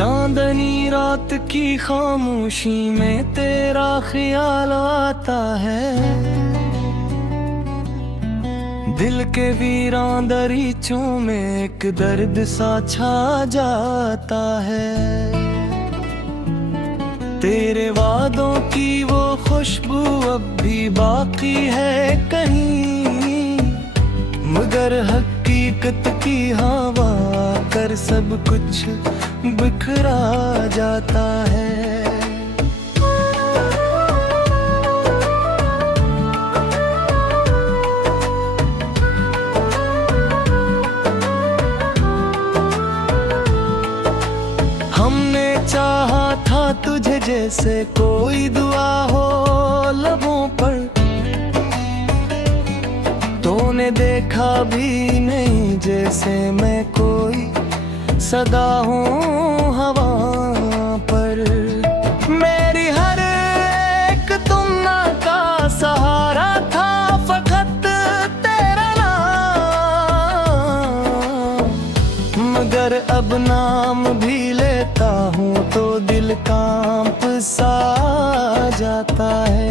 चांदनी रात की खामोशी में तेरा ख्याल आता है। दिल के वीरान दरीचों में एक दर्द सा छा जाता है। तेरे वादों की वो खुशबू अब भी बाकी है कहीं, मगर हकीकत की हवा कर सब कुछ बिखरा जाता है। हमने चाहा था तुझे जैसे कोई दुआ हो लबों पर, तूने देखा भी नहीं जैसे मैं कोई सदा हूँ हवा पर। मेरी हर एक तुमना का सहारा था फकत तेरा नाम, मगर अब नाम भी लेता हूँ तो दिल कांप सा जाता है।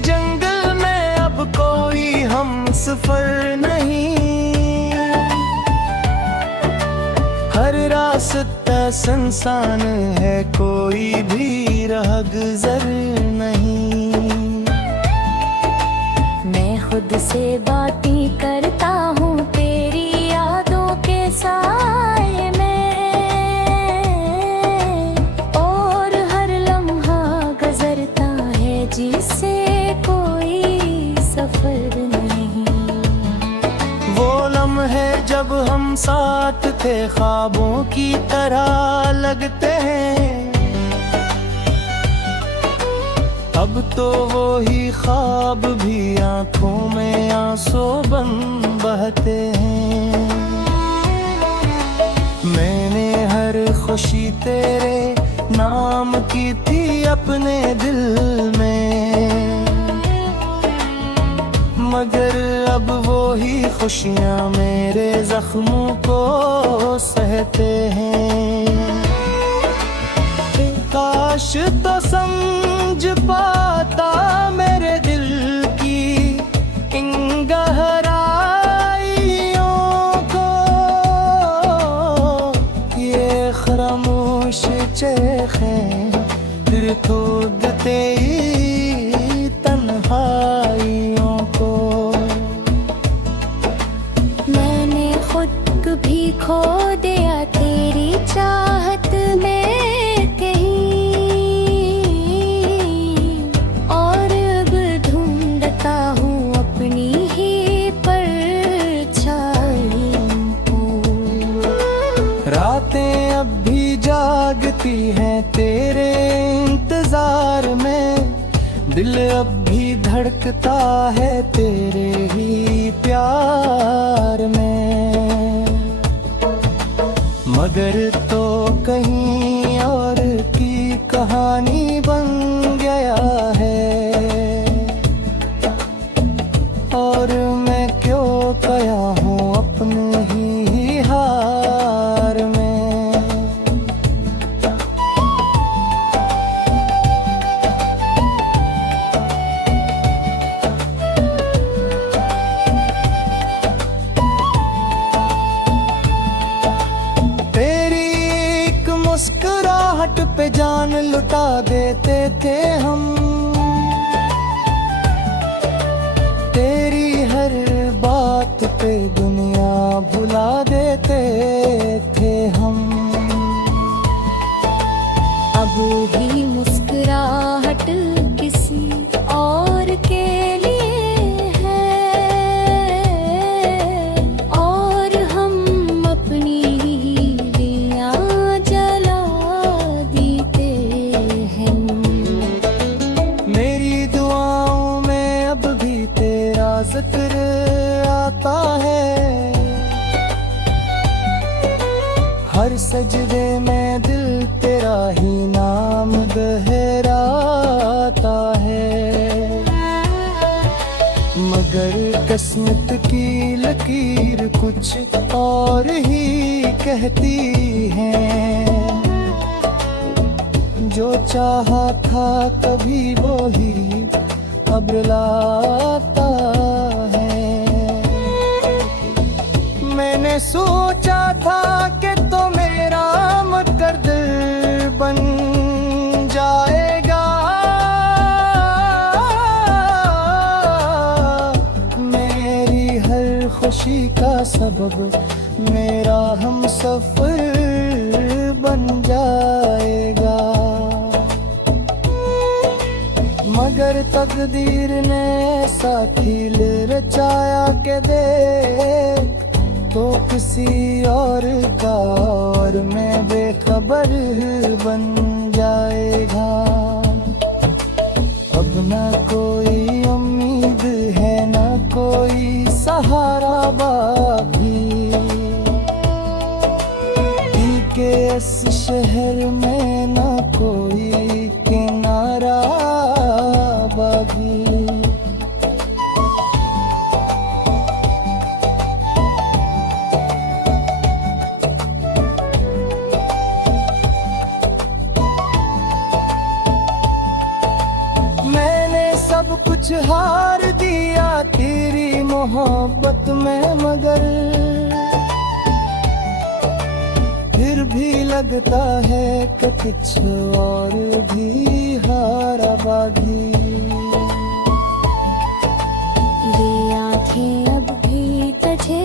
जंगल में अब कोई हम सफर नहीं, हर रास्ता सुनसान है, कोई भी राहगुजर नहीं। मैं खुद से बातें करता हूँ तेरी यादों के साए में, और हर लम्हा गुजरता है जिससे सफर नहीं। वो लम्हे जब हम साथ थे ख्वाबों की तरह लगते हैं, अब तो वो ही ख्वाब भी आंखों में आंसू बन बहते हैं। मैंने हर खुशी तेरे नाम की थी अपने दिल में, मगर अब वो ही खुशियाँ मेरे जख्मों को सहते हैं। काश तो समझ पाता मेरे दिल की इन गहराइयों को, ये खामोश चेखें फिर खोदते ही तन्हाइयों को। मैंने खुद भी खो दिया तेरी चाहत में कहीं, और अब ढूंढता हूँ अपनी ही परछाई को। रातें अब भी जागती हैं तेरे इंतजार में, दिल अब भी धड़कता है तेरे ही प्यार में, मगर तो कहीं और की कहानी बन गया है। और मैं क्यों खोया हूँ अपने ही हार में। मुस्कुराहट पे जान लुटा देते थे हम, तेरी हर बात पे दुनिया भुला देते थे हम। अब भी मुस्कुराहट किसी और के लिए है, और हम अपनी ही दिया जला देते हैं। मेरी दुआओं में अब भी तेरा जिक्र आता है, हर सजदे में दिल तेरा तेरा ही नाम गहराता है, मगर किस्मत की लकीर कुछ और ही कहती है। जो चाहा था कभी वो ही अब लाता है। मैंने सोचा था कि तो मेरा मकर्द बन जाएगा, मेरी हर खुशी का सबब मेरा हमसफर बन जाएगा। मगर तकदीर ने ऐसा खेल रचाया के देख तो किसी और का और मैं बेखबर बन जाएगा। अब ना कोई उम्मीद है ना कोई सहारा बाकी, दिल के इस शहर में ना कोई किनारा बागी। सब कुछ हार दिया तेरी मोहब्बत में, मगर फिर भी लगता है कि कुछ और भी हारा बागी। ये आँखें अब भी तुझे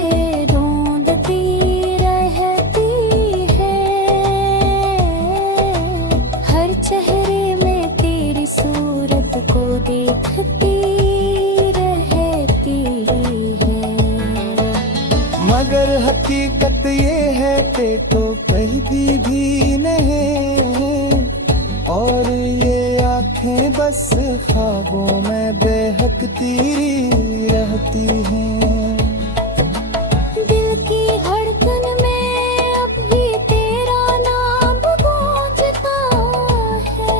ढूंढती रहती है, हर चेहरे में तेरी सूरत को देखती रहती है। मगर हकीकत ये है कि तो कहती भी नहीं, और ये आँखें बस ख्वाबों में बहकती रहती हैं। दिल की धड़कन में अब भी तेरा नाम गूंजता है,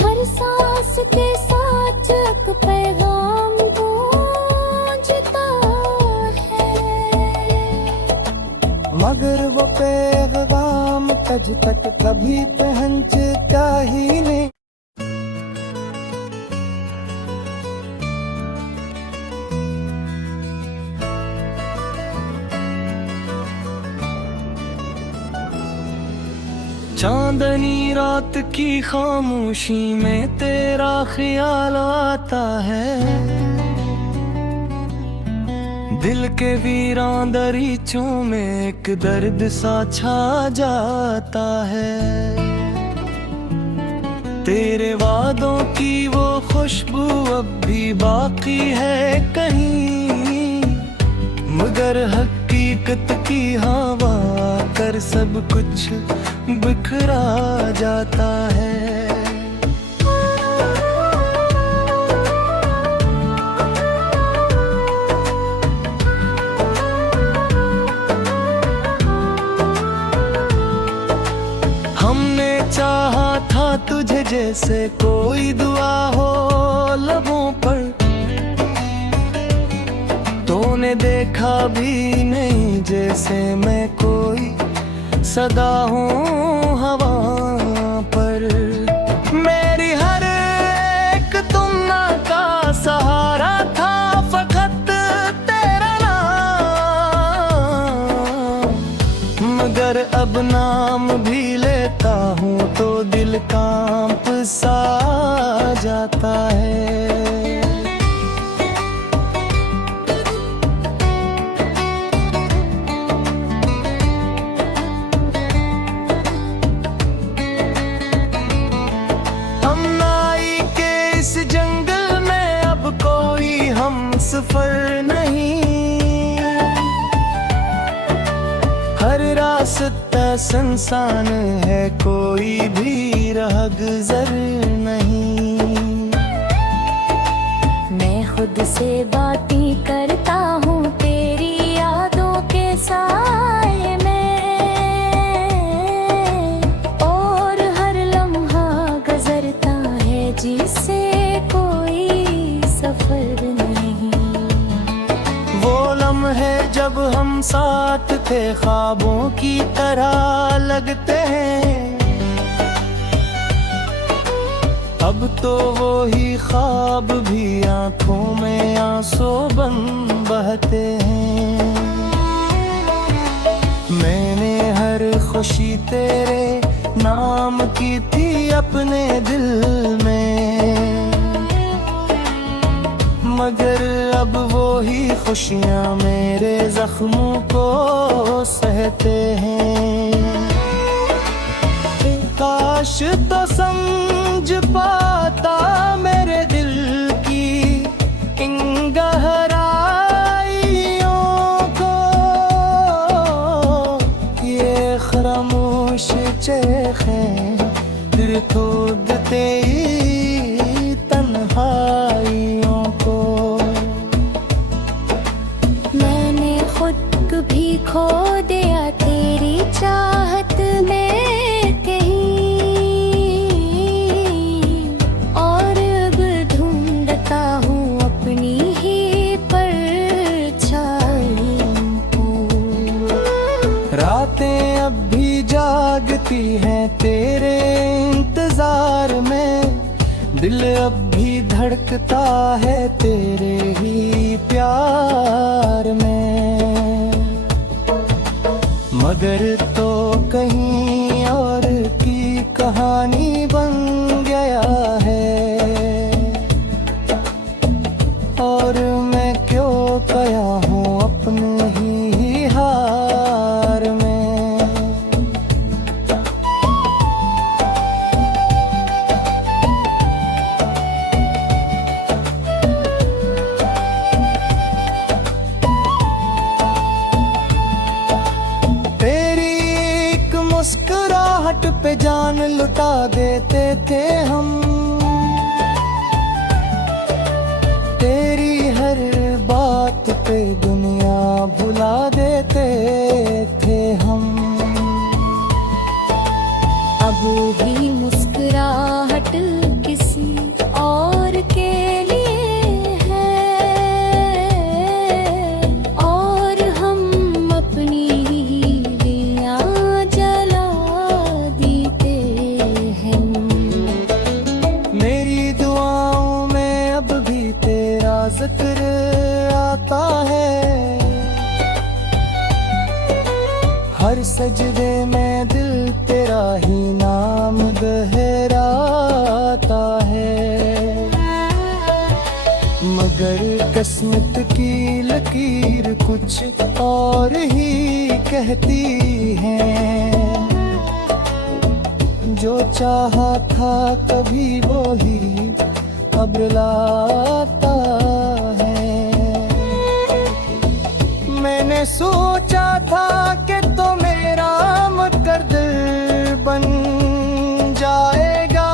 हर सांस के साथ एक पैगाम गूंजता है। मगर वो पैगाम तज तक कभी पहुंचता ही नहीं। चांदनी रात की खामोशी में तेरा ख्याल आता है, दिल के वीरान दरीचों में एक दर्द सा छा जाता है। तेरे वादों की वो खुशबू अब भी बाकी है कहीं, मगर हकीकत की हवा कर सब कुछ बिखरा जाता है। हमने चाहा था तुझे जैसे कोई दुआ हो लबों पर, तूने देखा भी नहीं जैसे मैं कोई सदा हूँ हवा पर। मेरी हर एक तुमना का सहारा था फकत तेरा नाम, मगर अब नाम भी लेता हूँ तो दिल कांप सा जाता है। सफर नहीं, हर रास्ता सुनसान है, कोई भी राहगुजर नहीं। मैं खुद से बातें करता हूँ तेरी यादों के साए में, साथ थे ख्वाबों की तरह लगते हैं। अब तो वो ही ख्वाब भी आंखों में आंसू बन बहते हैं। मैंने हर खुशी तेरे नाम की थी अपने दिल में, मगर अब वो ही खुशियाँ मेरे जख्मों को सहते हैं। काश तो समझ पाता मेरे दिल की इन गहराइयों को, ये खामोश चेखें दिल खोदते ही तन्हाइयों को। मैंने खुद भी खो दिया तेरी चाहत में रातें अब भी जागती हैं तेरे इंतजार में, दिल अब भी धड़कता है तेरे ही प्यार में, मगर तो कहीं और की कहानी बन गया है। और मैं क्यों गया हूँ अपने ही हार में। तेरी एक मुस्कुराहट पे जान लुटा देते थे हम, तेरी हर बात पे दुनिया भुला देते थे हम। अब भी मुस्कुराहट किसी और के लिए है, और हम अपनी ही दिया जला देते हैं। मेरी दुआओं में अब भी तेरा जिक्र आता है, हर सजदे में दिल तेरा ही नाम दोहराता है, मगर किस्मत की लकीर कुछ और ही कहती है। जो चाहा था कभी वो ही अब लाता है। मैंने सोचा था कि तो मेरा मुकद्दर बन जाएगा,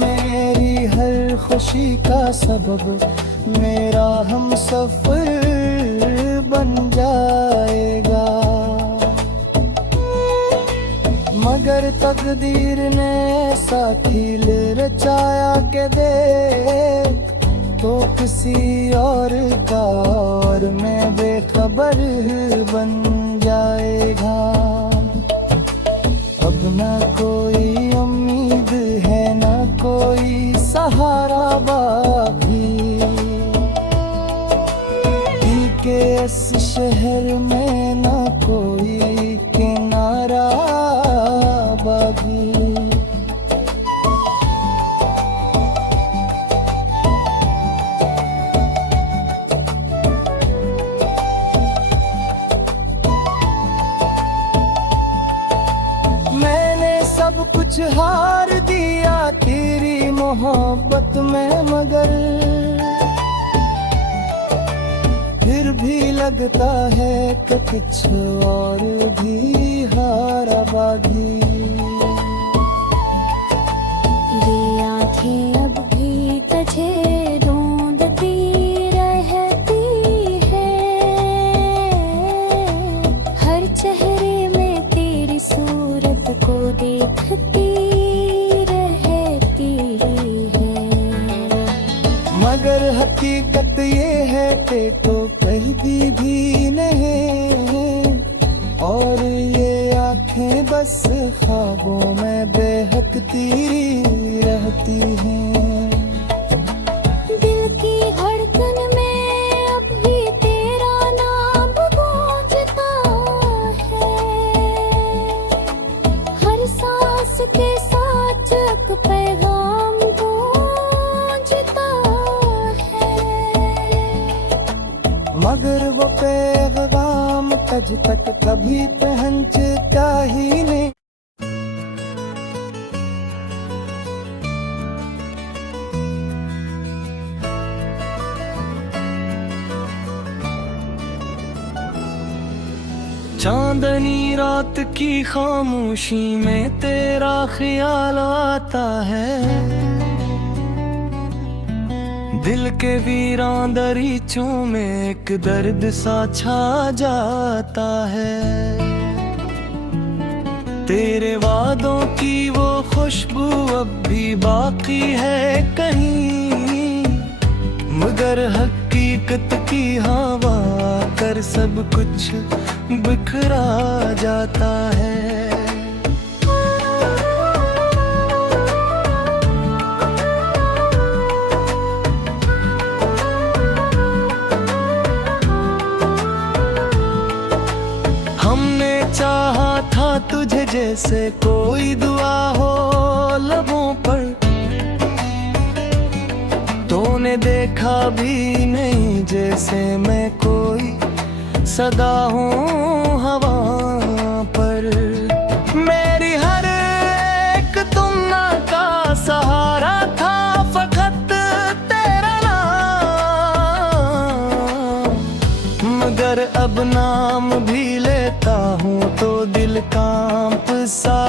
मेरी हर खुशी का सबब मेरा हमसफर बन जाएगा, मगर तकदीर ने ऐसा खेल रचाया के देख तो किसी और का, और मैं बेखबर बन जाएगा। अब ना कोई उम्मीद है ना कोई सहारा बाकी, दिल के इस शहर में ना कोई किनारा बाकी। सब कुछ हार दिया तेरी मोहब्बत में, मगर फिर भी लगता है कि कुछ और भी हारा बागी। ये आँखें अब भी तुझे ढूंढती रहती है, हर चेहरे में तेरी सूरत को देखती रहती है, मगर हकीकत ये तो कहती भी नहीं, और ये आंखें बस ख्वाबों में बहकती रहती हैं। दिल की धड़कन में अब भी तेरा नाम गूंजता है, हर सांस के साथ एक पैगाम गूंजता है। मगर वो पैगाम तज तक कभी पहुंचता ही नहीं। चांदनी रात की खामोशी में तेरा ख्याल आता है, दिल के वीरान दरीचों में एक दर्द सा छा जाता है। तेरे वादों की वो खुशबू अब भी बाकी है कहीं, मगर हकीकत की हवा कर सब कुछ बिखरा जाता है। हमने चाहा था तुझे जैसे कोई दुआ हो लबों पर, तूने देखा भी नहीं जैसे मैं कोई सदा हूँ हवा पर। मेरी हर एक तुमना का सहारा था फकत तेरा नाम, मगर अब नाम भी लेता हूँ तो दिल कांप सा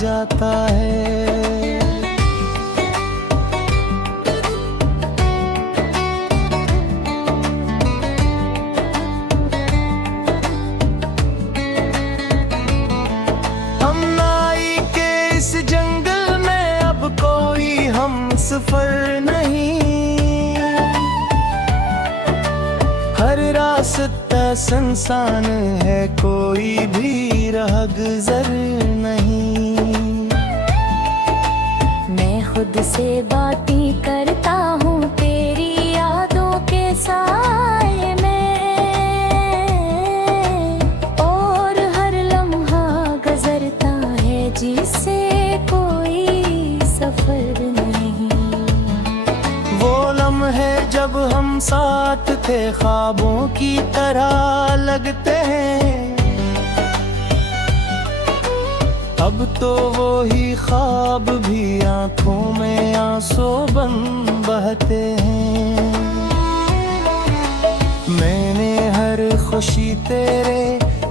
जाता है। सफर नहीं, हर रास्ता सुनसान है, कोई भी राहगुजर नहीं। मैं खुद से बातें करता हूँ तेरी यादों के साए में, और हर लम्हा गुजरता है जिससे कोई सफर नहीं। वो लम्हे जब हम साथ थे ख्वाबों की तरह लगते हैं, अब तो वो ही ख्वाब भी आंखों में आंसू बन बहते हैं। मैंने हर खुशी तेरे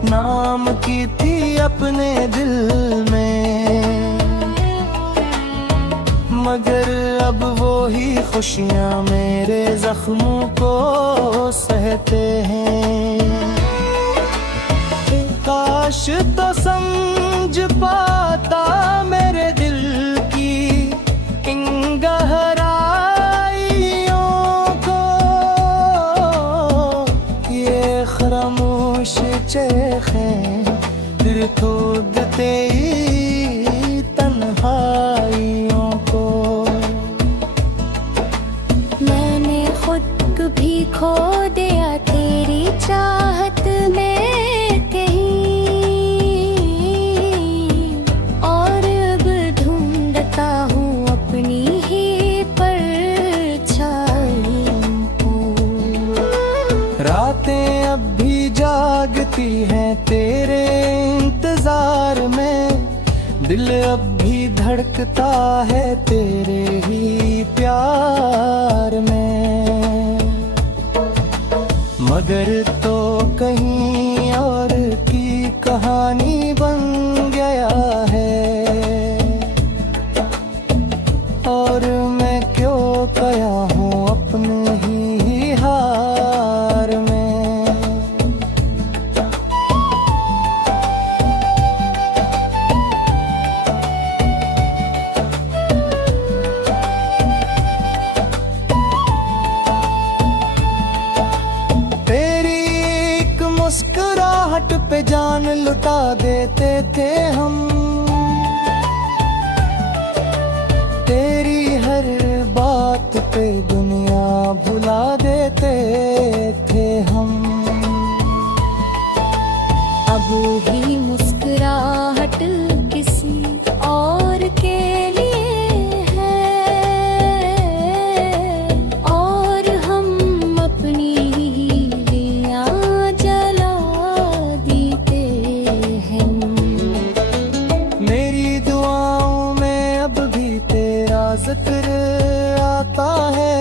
नाम की थी अपने दिल में, मगर अब वो ही खुशियाँ मेरे जख्मों को सहते हैं। काश तो समझ पाता मेरे दिल की इन गहराइयों को, ये खामोश चेखें दिल खोदते ही तन्हाइयों को। मैंने खुद भी खो दिया तेरी चाहत में कहीं, और अब ढूंढता हूँ अपनी ही परछाई को। रातें अब भी जागती हैं तेरे इंतजार में, दिल अब भी धड़कता है तेरे ही प्यार में, मगर तो कहीं और की कहानी बन गया है, और मैं क्यों गया हूँ अपने ही हार में। थे हम, तेरी हर बात पे दुनिया भुला देते थे हम। अब भी मुस्कुराहट किसी और के लिए है, और हम अपनी ही दिया जला देते हैं। मेरी दुआओं में अब भी तेरा जिक्र आता है,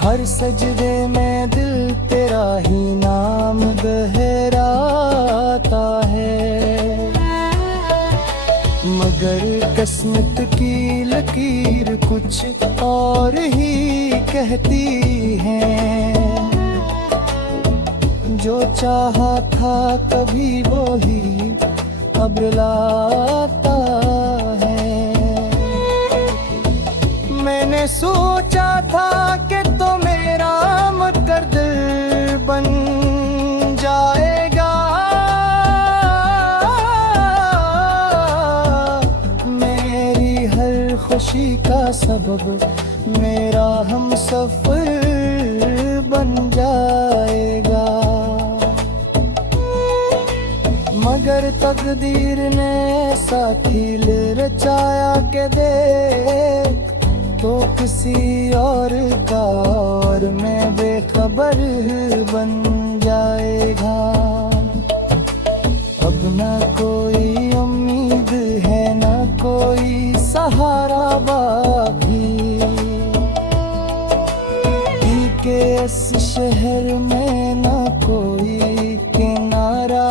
हर सजदे में दिल तेरा ही नाम दोहराता है। मगर किस्मत की लकीर कुछ और ही कहती है, जो चाहा था कभी वो ही अब लाता है। मैंने सोचा था कि तो मेरा मकर्द बन जाएगा, मेरी हर खुशी का सबब मेरा हमसफर बन जाएगा। मगर तकदीर ने ऐसा खेल रचाया के देख तो किसी और का, और मैं बेखबर बन जाएगा। अब ना कोई उम्मीद है ना कोई सहारा बाकी, दिल के इस शहर में ना कोई किनारा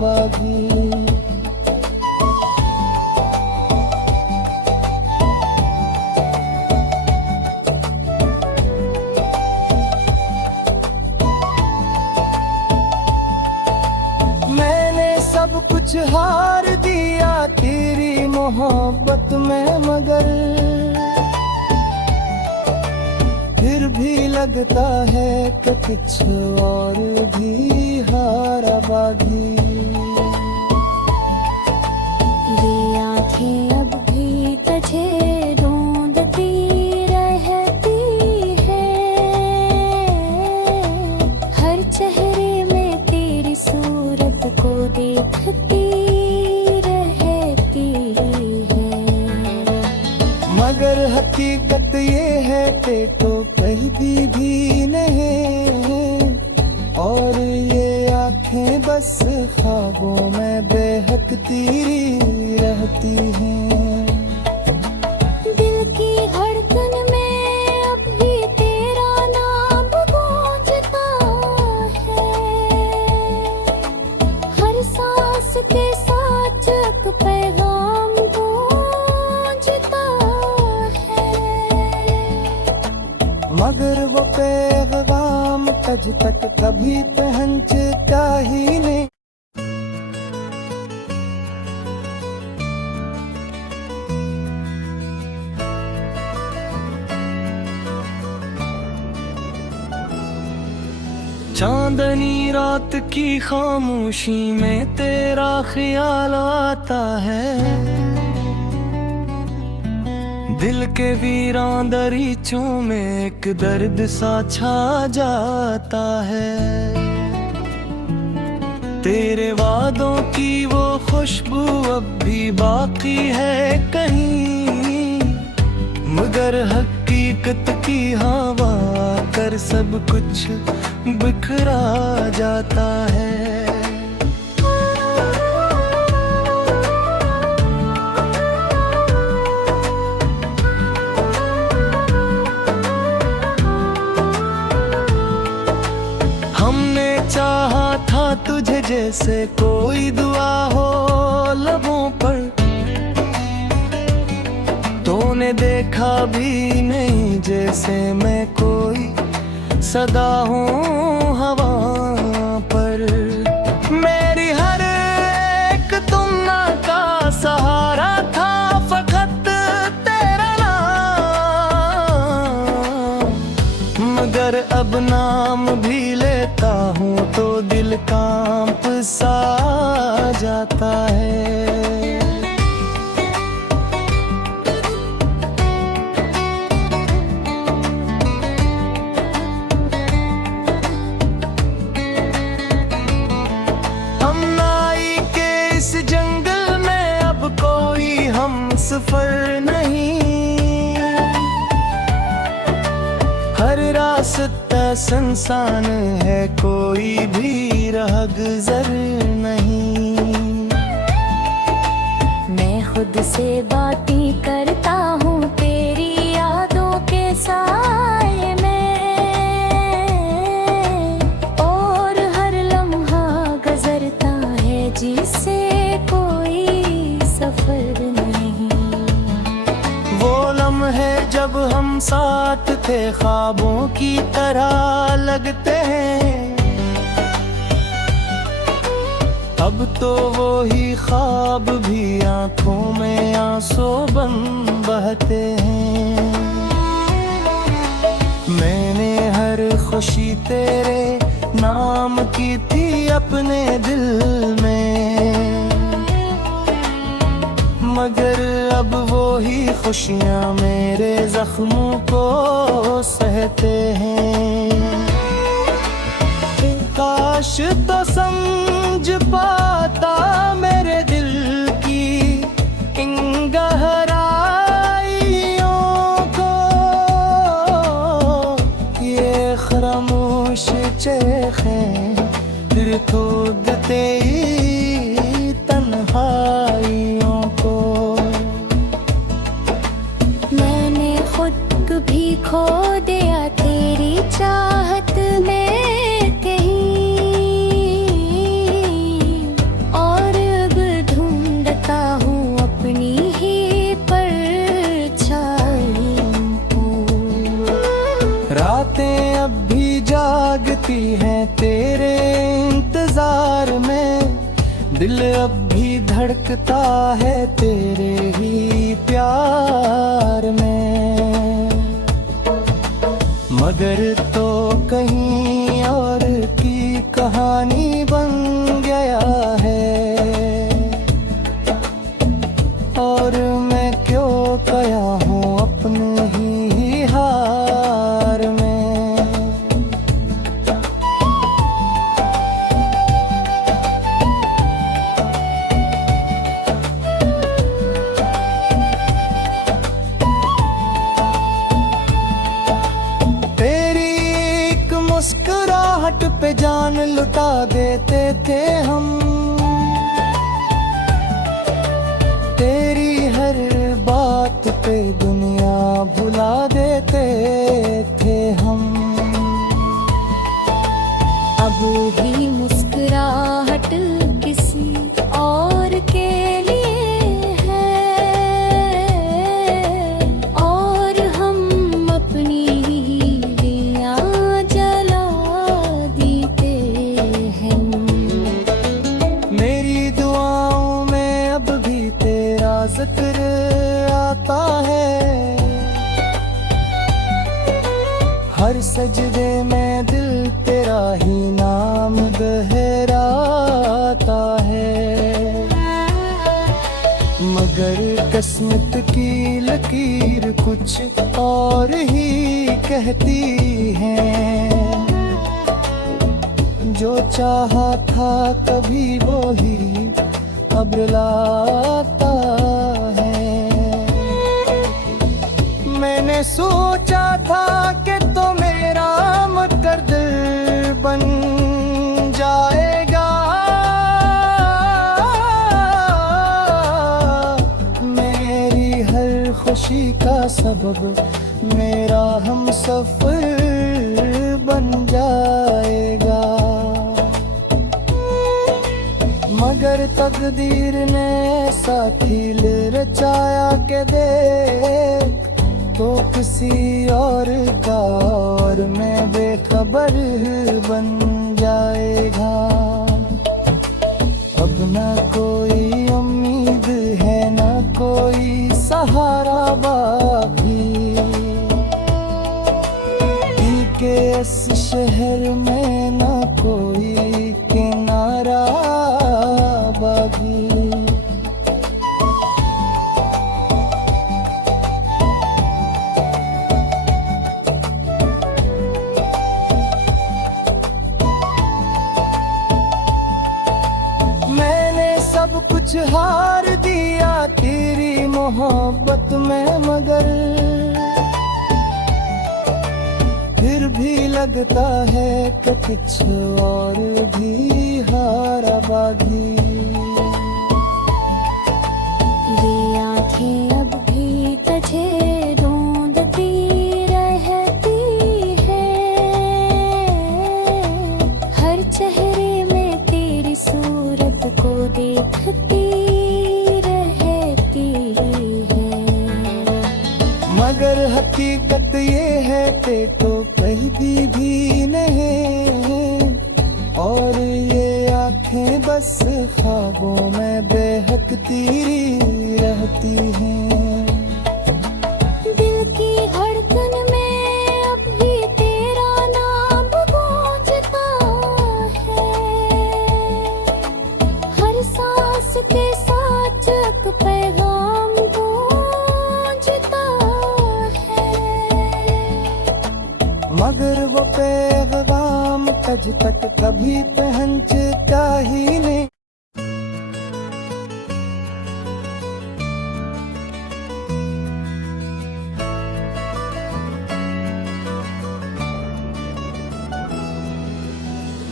बागी। सब कुछ हार दिया तेरी मोहब्बत में, मगर फिर भी लगता है कि कुछ और भी हारा बागी। ये आँखें अब भी तुझे ढूंढती रहती है, हर चेहरे में तेरी सूरत को देखती रहती है। मगर हकीकत ये है कि तो कहती भी नहीं, और ये आँखें बस ख्वाबों में बहकती रहती हैं। दिल की धड़कन में अब भी तेरा नाम गूंजता है, हर सांस के साथ एक पैगाम गूंजता है। मगर वो पैगाम तज तक कभी पहुंचता ही नहीं। चांदनी रात की खामोशी में तेरा ख्याल आता है, दिल के वीरान दरीचों में एक दर्द सा छा जाता है। तेरे वादों की वो खुशबू अब भी बाकी है कहीं, मगर हकीकत की हवा कर सब कुछ बिखरा जाता है। हमने चाहा था तुझे जैसे कोई दुआ हो लबों पर, तूने देखा भी नहीं जैसे मैं कोई सदा हूँ हवा पर। मेरी हर एक तुमना का सहारा था फकत तेरा नाम, मगर अब नाम भी लेता हूँ तो दिल का सा आ जाता है। हमनाई के इस जंगल में अब कोई हम सफर नहीं, हर रास्ता सुनसान है, कोई भी राहगुजर नहीं। मैं खुद से बातें करता हूँ तेरी यादों के साए में, और हर लम्हा गुजरता है जिससे कोई सफर नहीं। वो लम्हे जब हम साथ थे ख्वाबों की तरह लगते हैं, अब तो वो ही ख्वाब भी आंखों में आंसू बन बहते हैं। मैंने हर खुशी तेरे नाम की थी अपने दिल में, मगर अब वो ही खुशियाँ मेरे जख्मों को सहते हैं। काश तो समझ पाता मेरे दिल की इन गहराइयों को, ये खामोश चेखें दिल खोदते ही तन्हाइयों को। मैंने खुद भी खो दिया तेरी चाहत में रातें अब भी जागती हैं तेरे इंतजार में, दिल अब भी धड़कता है तेरे ही प्यार में, मगर तो कहीं और की कहानी बन गया है, और मैं क्यों गया हूँ अपने ही हार में। तेरी एक मुस्कुराहट पे जान लुटा देते थे हम, तेरी हर बात पे दुनिया भुला देते थे हम। अब भी मुस्कुराहट किसी और के लिए है, और हम अपनी ही दिया जला देते हैं। मेरी दुआओं में अब भी तेरा जिक्र आता है, हर सजदे में दिल तेरा ही नाम दोहराता है, मगर किस्मत की लकीर कुछ और ही कहती है। जो चाहा था कभी वो ही अब लाता है। मैंने सोचा था कि तो मेरा मुकद्दर बन जाएगा, मेरी हर खुशी का सबब मेरा हमसफर बन जाएगा, मगर तकदीर ने ऐसा खेल रचाया के देख तो किसी और का, और मैं बेखबर बन जाएगा। अब ना कोई उम्मीद है ना कोई सहारा बाकी, दिल के इस शहर में ना कोई किनारा सब कुछ हार दिया तेरी मोहब्बत में, मगर फिर भी लगता है कि कुछ और भी हारा बागी। ये आंखें अब भी तुझे ढूंढती रहती है, हर चेहरे में तेरी सूरत को देखती रहती है। मगर हकीकत ये है कि तो कहती भी नहीं, और ये आंखें बस ख्वाबों में बहकती रहती हैं। दिल की धड़कन में अब भी तेरा नाम गूंजता है, हर सांस के साथ एक पैगाम गूंजता है। मगर वो पैगाम आज तक कभी पहुंचता ही नहीं।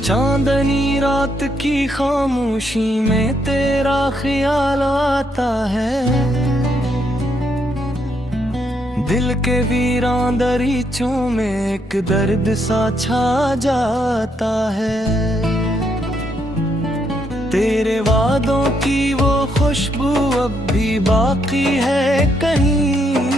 चांदनी रात की खामोशी में तेरा ख्याल आता है, दिल के वीरान दरीचों में एक दर्द सा छा जाता है। तेरे वादों की वो खुशबू अब भी बाकी है कहीं